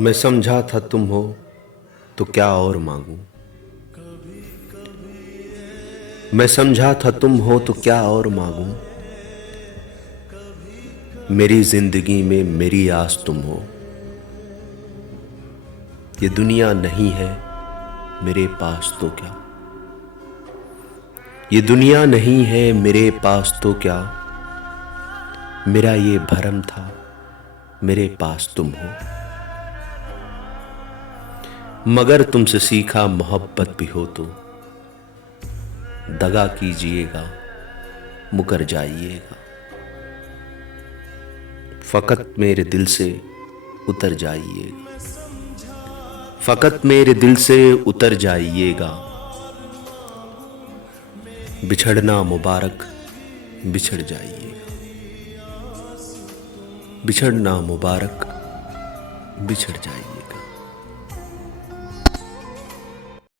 मैं समझा था तुम हो तो क्या और मांगूं। मैं समझा था तुम हो तो क्या और मांगूं। मेरी जिंदगी में मेरी आस तुम हो। ये दुनिया नहीं है मेरे पास तो क्या। ये दुनिया नहीं है मेरे पास तो क्या। मेरा ये भरम था मेरे पास तुम हो। मगर तुमसे सीखा मोहब्बत भी हो तो दगा कीजिएगा मुकर जाइएगा। फकत मेरे दिल से उतर जाइएगा। फकत मेरे दिल से उतर जाइएगा। बिछड़ना मुबारक बिछड़ जाइएगा। बिछड़ना मुबारक बिछड़ जाइएगा।